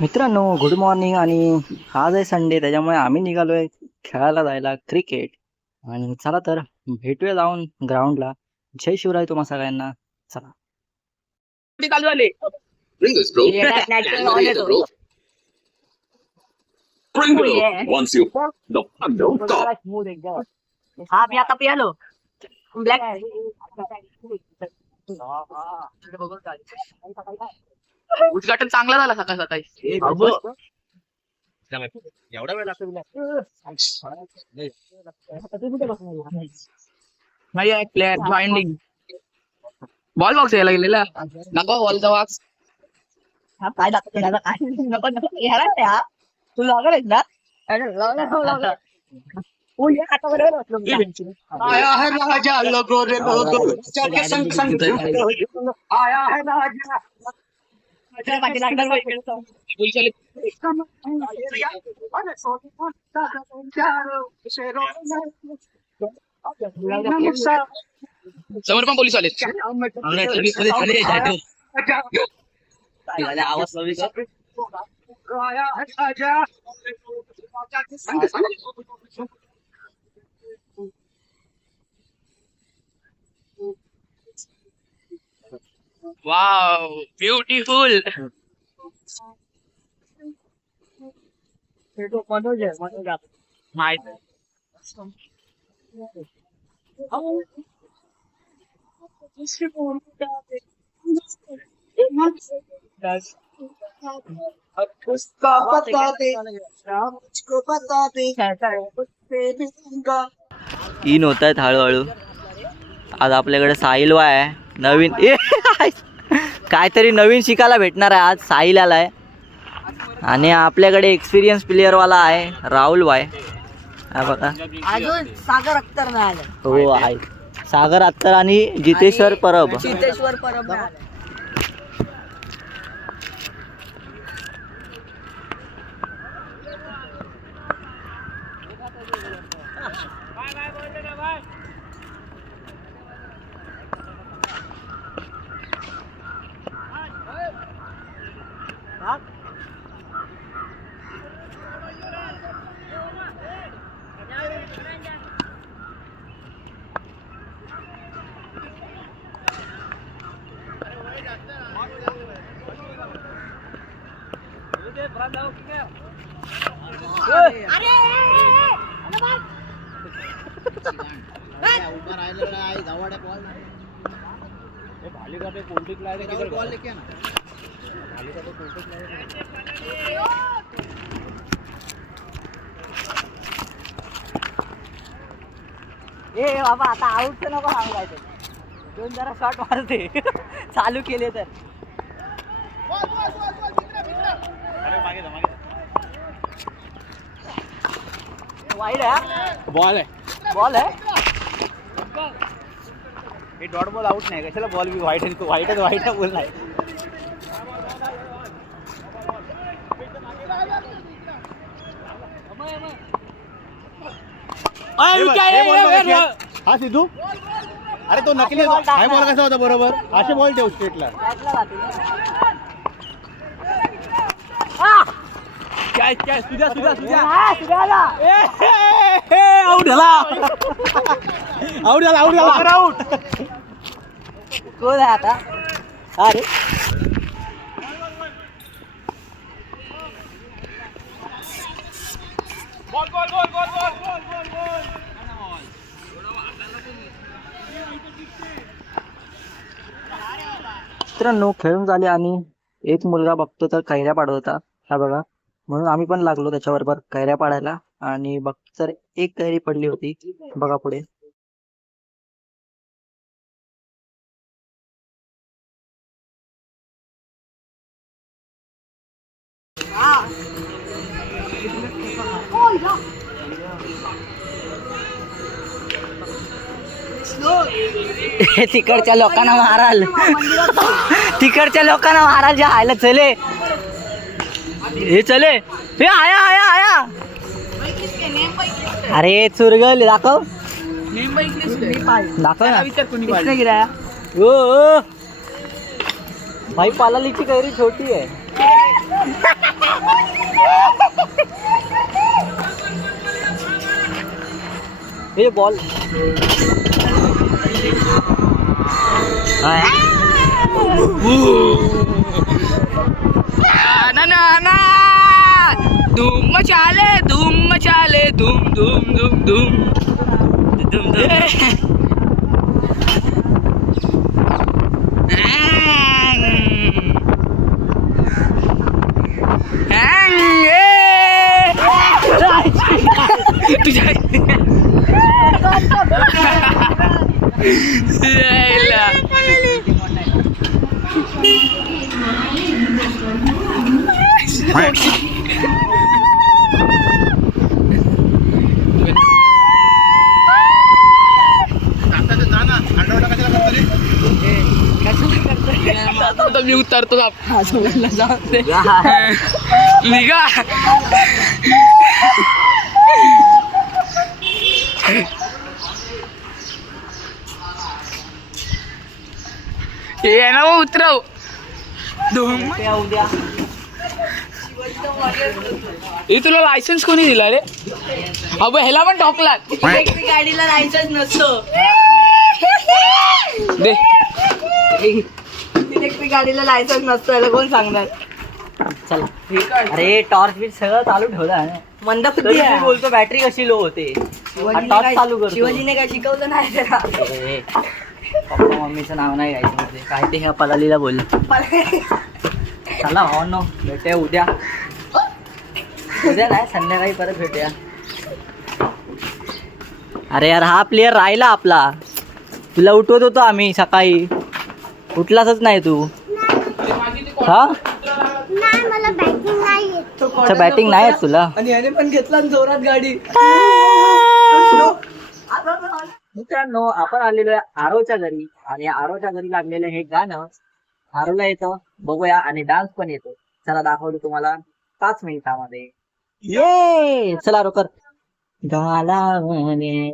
मित्रांनो good morning. आणि आज आहे संडे, त्याच्यामुळे आम्ही निघालोय खेळायला जायला क्रिकेट. आणि चला तर भेटूया जाऊन ग्राउंडला. जय शिवराय तुम्हा सगळ्यांना. चला चालू झाले. हा मी आता पियालो ब्लॅक उद्घाटन चांगला झाला सकाळ सकाळी. एवढा वेळ लागतो प्लेअर जॉईनिंग बॉल बॉक्स यायला गेलेला नको बॉलचा बॉक्स. हा काय लागतो त्याला काय नको नको यायला त्या तू लागल ना लागल ओ ये आता बरोबर वाटलं आया है राजा लोगो रे लोगो के संग संग आया है राजा त्याला पाठी लागणार पोलीस आले. समोर पण पोलीस आले. आवाज आया है राजा वाव ब्युटिफुल. माहित इन होत आहेत हळूहळू. आज आपल्याकडे साहिल आहे नवीन. काहीतरी नवीन शिकायला भेटणार आहे. आज साहिल आलाय आणि आपल्याकडे एक्सपिरियन्स प्लेअर वाला आहे राहुल भाई. हा बघा अजून सागर अख्तर मिळालं. हो आहे सागर अख्तर आणि जितेश्वर परब. जितेश्वर परब मिळालं. ए बाबा आता आऊट नको सांगायचं. दोन जरा शॉट मारते चालू केले तर. वाईड आहे. बॉल आहे बॉल आहे. हे डॉट बॉल आउट नाही. कशाला बॉल बी व्हाईट आहे. व्हाईट बॉल नाही. हा सिद्धू अरे तो नकली हाय बॉल कसा होता बरोबर. असे बॉल ठेव स्ट्रेटला. कोण आहे आता. अरे मित्रांनो खेळून झाले आणि एक मुलगा बघतो तर कैऱ्या पाडत होता. हा बघा म्हणून आम्ही पण लागलो त्याच्याबरोबर कैऱ्या पाडायला. आणि बघ तर एक कैरी पडली होती बघा पुढे. तिकडच्या लोकांना माराल. तिकडच्या लोकांना माराल जे आयला चले. हे चले. हे आया आया आया. अरे चुरगल दाखव. दाखव ना. ओ भाई पालालीची कैरी छोटी आहे. हे बॉल ना धूम मचाले धूम मचाले धूम धूम धूम धूम धूम तुझ्या मी उतरतो निघा. ये ना वो उतरव. हे तुला लायसन्स कोणी दिला रे? अबे ह्याला पण टोकला. गाडीला लायसन्स नसतो. दे इलेक्ट्रिक गाडीला लायसन्स नसतो याला कोण सांगणार. चला. अरे टॉर्च बीच सगळं चालू ठेवलं. मंद तरी मी बोलतो बॅटरी कशी लो होते. टॉर्च चालू करतो. शिवाजीने काय शिकवलं नाही त्याला. पप्पा मम्मीचं नाव नाही घ्यायचं. काय ते ह्या पलालीला बोल. चला भावांनो भेटूया उद्या. उद्या नाही संध्याकाळी परत भेटूया. अरे यार हा प्लेअर राहिला आपला. तुला उठवत होतो आम्ही सकाळी. उठलाच नाही तू. हा मला बॅटिंग नाही येत. अच्छा बॅटिंग नाही येत तुला. आणि याने पण घेतला जोरात गाडी. मित्रांनो आपण आलेलो आहे आरोच्या घरी. आणि आरोच्या घरी लागलेलं हे गाणं आरोला येतं. बघूया आणि डान्स पण येतो. चला दाखवतो तुम्हाला 5 मिनिटामध्ये. ये चला रोकर गाला म्हणे.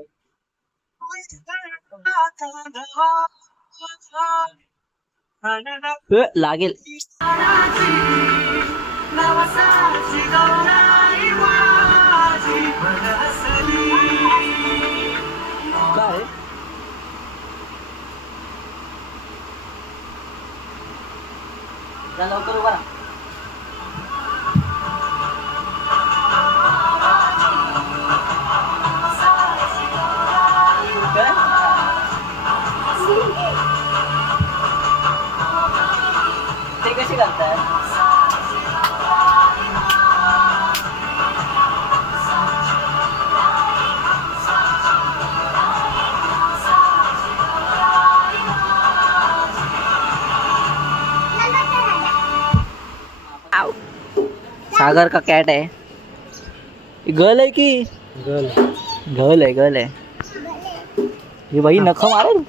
लागेल. काय लवकर उभा राहा. ते कशी करताय? सागर का कॅट आहे. गर्ल आहे की गर्ल आहे. हे बाई नख मारेल.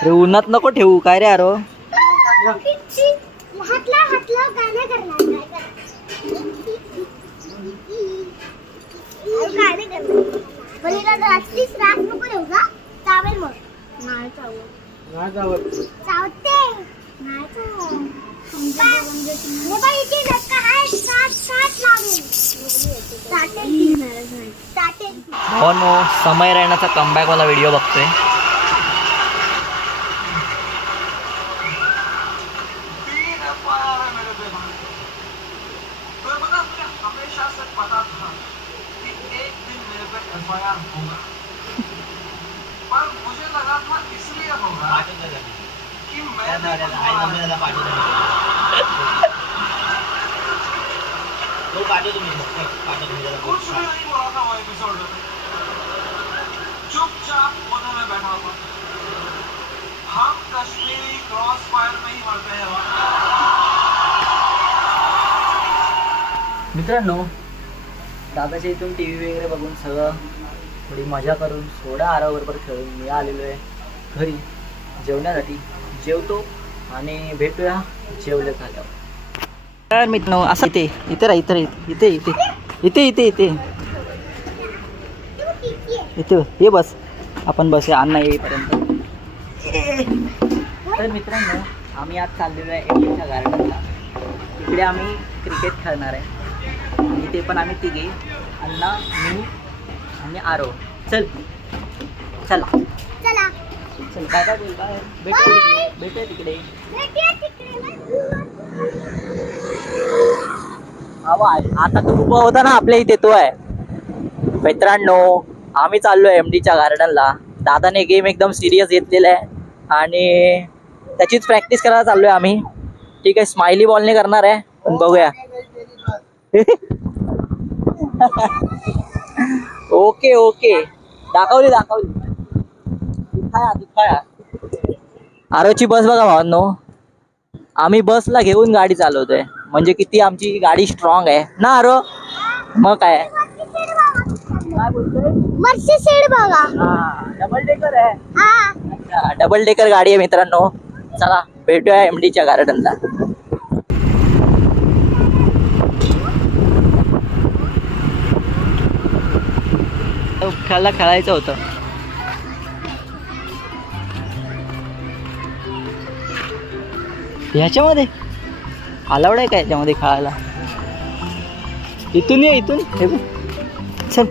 अरे उन्हात नको ठेवू. काय रे अरो हो नो. समय रायनाचा कमबॅक वाला व्हिडिओ बघतोय. चुपचाप कोने में बैठा हुआ. हम कश्मीरी क्रॉस फायर में ही मरते हैं. मित्रांनो दादाच्या इथून टीव्ही वगैरे बघून सगळं थोडी मजा करून थोडा आराबरोबर खेळून मी आलेलो आहे घरी जेवण्यासाठी. जेवतो आणि भेटूया जेवलं झाल्यावर. तर मित्रांनो असं इथे इथे राह इथे इथे इथे इथे इथे इथे इथे ये बस. आपण बस अण्णा येईपर्यंत. तर मित्रांनो आम्ही आज चाललेलो आहे एमडीच्या गार्डनला. तिकडे आम्ही क्रिकेट खेळणार आहे आणि ते पण आम्ही तिघे अण्णा मी आणि आरो. चल चला चला चल काय काय बोल काय भेटूया तिकडे. आता तो उभा होता ना आपल्या इथे तो आहे. मित्रांनो आम्ही चाललोय एमडीच्या गार्डनला. दादाने गेम एकदम सिरियस घेतलेला आहे आणि त्याचीच प्रॅक्टिस करायला चाललोय आम्ही. ठीक आहे स्माइली बॉलने करणार आहे पण बघूया. ओके ओके दाखवली दिखाया. आरोची बस बघा भावांनो. आम्ही बसला घेऊन गाडी चालवतोय म्हणजे किती आमची गाडी स्ट्रॉंग आहे ना आरो. मग काय बोलतोय मर्सिडीज बघा. डबल डेकर आहे. हा डबल डेकर गाडी आहे मित्रांनो. चला भेटूया एमडीच्या गार्डनला. खेळायचं होतं. ह्याच्यामध्ये अलाउड आहे का याच्यामध्ये खेळायला. इथून ये इथून हे बघ. चल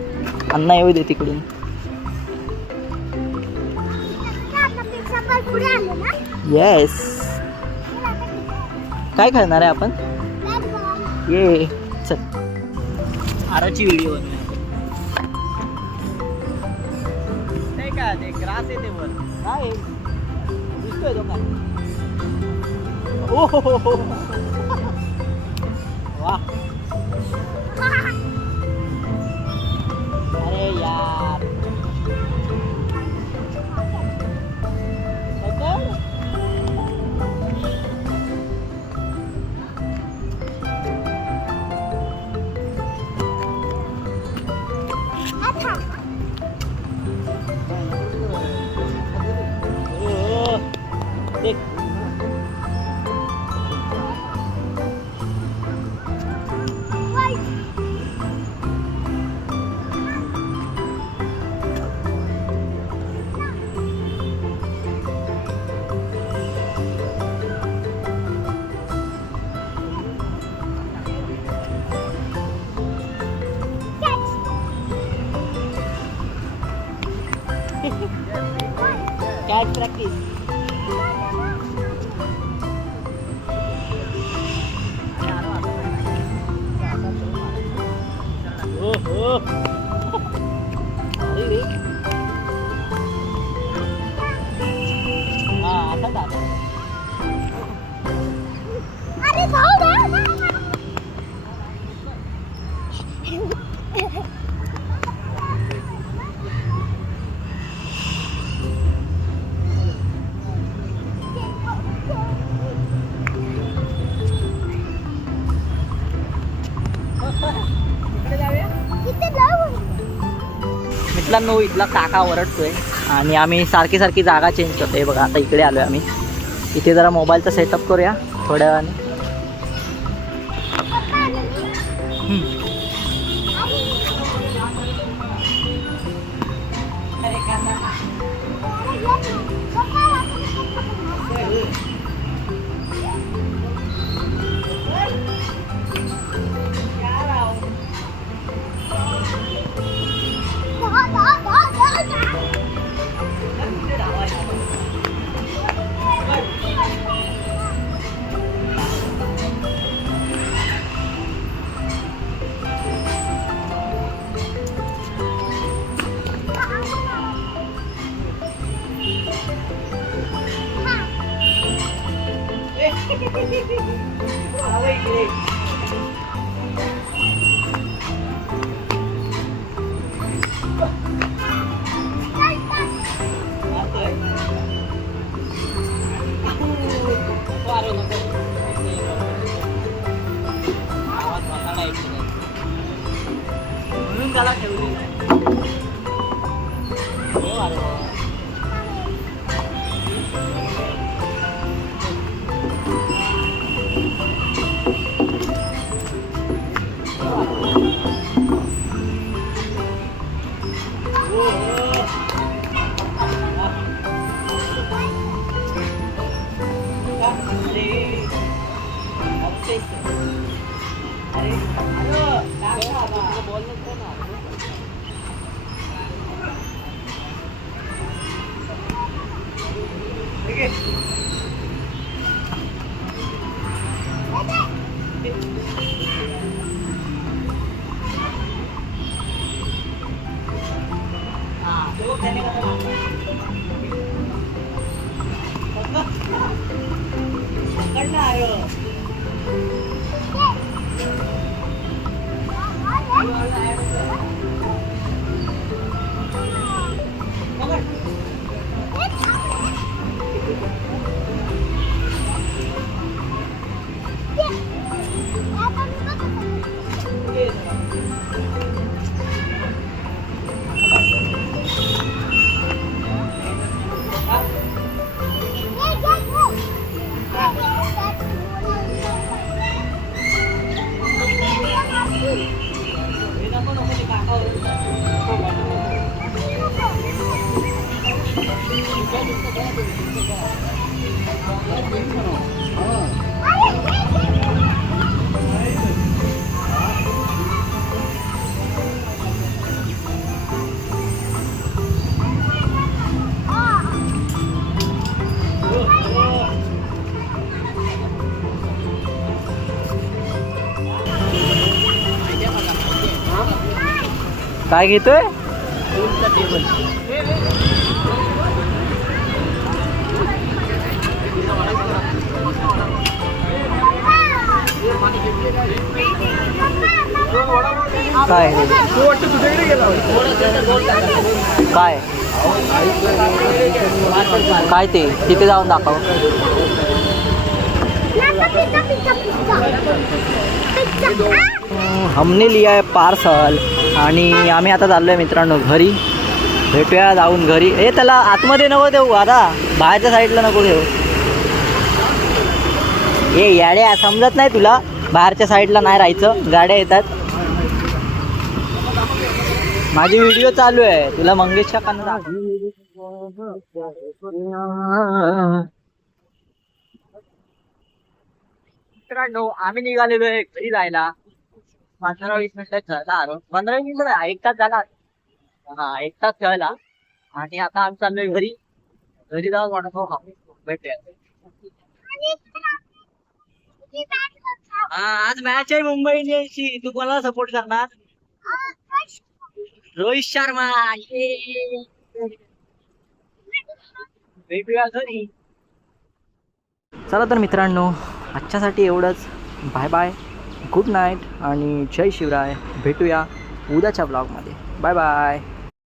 अण्णा येऊ दे तिकडून. येस काय खेळणार आहे आपण. ये चल आराची व्हिडिओ नाही का ते ग्रास येते वर काय दिसतोय तो काय. ओ हो वा अरे यार देख कॅच प्रॅक्टिस. अरे जाऊ दे. मित्रांनो इथला काका ओरडतोय आणि आम्ही सारखी जागा चेंज करतोय. बघा आता इकडे आलोय आम्ही. इथे जरा मोबाईलचा सेटअप करूया थोड्या वेळाने. म्हणून त्याला ठेवलेलं आहे. काय घेतोय? काय काय काय ते तिथे जाऊन दाखव. हमने लिया है पार्सल आणि आम्ही आता चाललोय मित्रांनो घरी. भेटूया जाऊन घरी. ए त्याला आतमध्ये नको देऊ, आता बाहेरच्या साईडला नको देऊ. ए याड्या, समजत नाही तुला? बाहेरच्या साईडला नाही राहायचं, गाड्या येतात. माझी व्हिडिओ चालू आहे, तुला मंगेश काकांना मित्रांनो आम्ही निघालेलो आहे घरी जायला. 15-20 मिनिटात झाला, 15 मिनिट नाही, 1 तास झाला. हा 1 तास खेळला आणि आता आम्ही चाललोय घरी. घरी जाऊन वडापाव खाऊ. भेटूया. हा आज मॅच आहे मुंबई इंडियन्सची. तू कोणाला सपोर्ट करणार? रोहित शर्मा. भेटूया घरी. चला तर मित्रांनो आजच्यासाठी एवढंच. बाय बाय, गुड नाईट आणि जय शिवराय. भेटूया उद्याच्या ब्लॉगमध्ये. Bye bye.